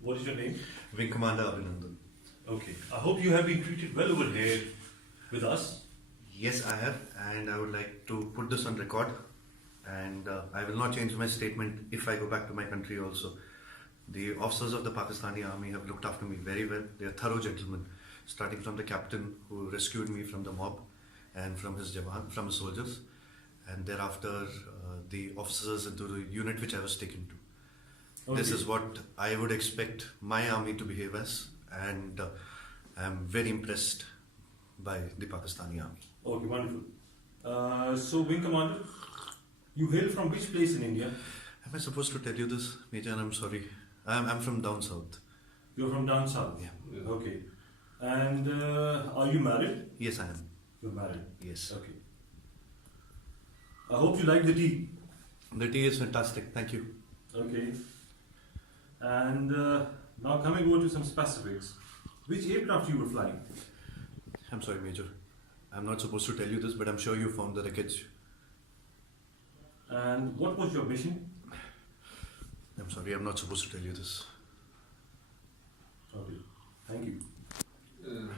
What is your name? Wing Commander Abhinandan. Okay. I hope you have been treated well over here with us. Yes, I have, and I would like to put this on record. And I will not change my statement if I go back to my country also. The officers of the Pakistani army have looked after me very well. They are thorough gentlemen, starting from the captain who rescued me from the mob and from his soldiers, and thereafter the officers into the unit which I was taken to. Okay. This is what I would expect my army to behave as, and I am very impressed by the Pakistani army. Okay, wonderful. So, Wing Commander, you hail from which place in India? Am I supposed to tell you this, Major? I'm sorry. I'm from down south. You're from down south? Yeah. Okay. And are you married? Yes, I am. You're married? Yes. Okay. I hope you like the tea. The tea is fantastic. Thank you. Okay. And now coming over to some specifics. Which aircraft you were flying? I'm sorry, Major. I'm not supposed to tell you this, but I'm sure you found the wreckage. And what was your mission? I'm sorry, I'm not supposed to tell you this. Okay. Thank you.